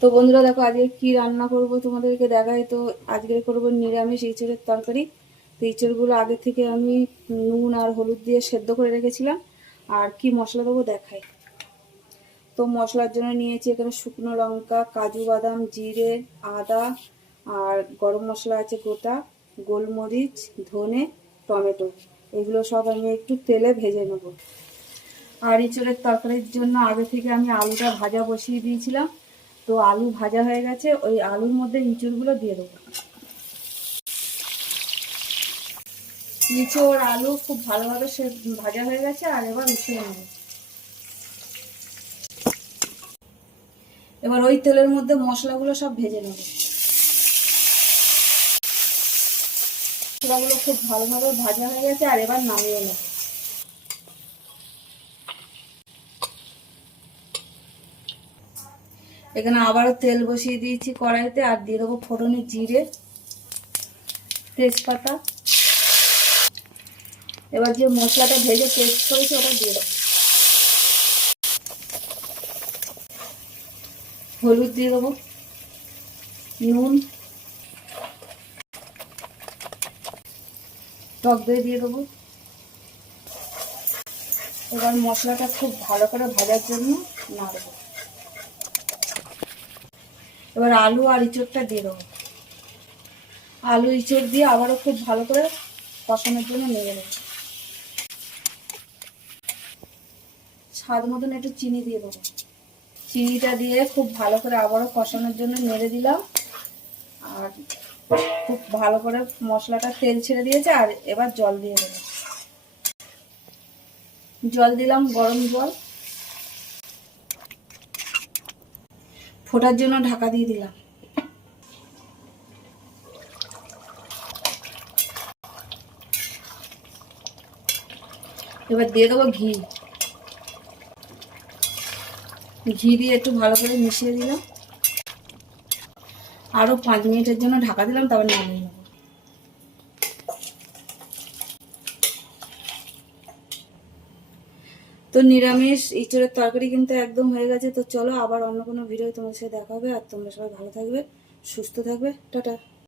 তো বন্ধুরা দেখো আজকে কি রান্না করব তোমাদেরকে দেখাই। তো আজকে করব নিরামিষ ইঁচড়ের তরকারি। তো ইঁচড়গুলো আগে থেকে আমি নুন আর হলুদ দিয়ে সেদ্ধ করে রেখেছিলাম। আর কি মশলা দেবো দেখাই। তো মশলার জন্য নিয়েছি এখানে শুকনো লঙ্কা, কাজু বাদাম, জিরে, আদা আর গরম মশলা আছে গোটা, গোলমরিচ, ধনে, টমেটো। এগুলো সব আমি একটু তেলে ভেজে নেব। আর ইঁচড়ের তরকারির জন্য আগে থেকে আমি আলুটা ভাজা বসিয়ে দিয়েছিলাম। তো আলু ভাজা হয়ে গেছে, ওই আলুর মধ্যে ইঁচড়গুলো দিয়ে দেবো। ইঁচড় আলু খুব ভালোভাবে সে ভাজা হয়ে গেছে, আর এবার উঠিয়ে নেব। এবার ওই তেলের মধ্যে মশলাগুলো সব ভেজে নেব। মশলাগুলো খুব ভালোভাবে ভাজা হয়ে গেছে, আর এবার নামিয়ে নেব। এখানে আবারও তেল বসিয়ে দিয়েছি কড়াইতে, আর দিয়ে দেবো ফোড়নে জিরে, তেজপাতা। এবার যে মশলাটা ভেজে পেস্ট করেছি ওটা দিয়ে দেবো। হলুদ দিয়ে দেবো, নুন, টক দই দিয়ে দেবো। এবার মশলাটা খুব ভালো করে ভাজার জন্য নাড়বো। এবার আলু আর ইঁচড়টা দিয়ে দেবো। আলু ইঁচড় দিয়ে আবারও খুব ভালো করে কষানোর জন্য নেড়ে দেবো। স্বাদ মতন একটু চিনি দিয়ে দেবো। চিনিটা দিয়ে খুব ভালো করে আবারও কষানোর জন্য নেড়ে দিলাম। আর খুব ভালো করে মশলাটা তেল ছেড়ে দিয়েছে, আর এবার জল দিয়ে দেবো। জল দিলাম, গরম জল। ফোটার জন্য ঢাকা দিয়ে দিলাম। এবার দিয়ে দেবো ঘি। ঘি দিয়ে একটু ভালো করে মিশিয়ে দিলাম। আরও 5 মিনিটের জন্য ঢাকা দিলাম, তারপর নামিয়ে নেব। তো নিরামিষ ইঁচড়ের তরকারি কিন্তু একদম হয়ে গেছে। তো চলো আবার অন্য কোনো ভিডিও তোমাদের সাথে দেখা হবে। আর তোমরা সবাই ভালো থাকবে, সুস্থ থাকবে। টাটা।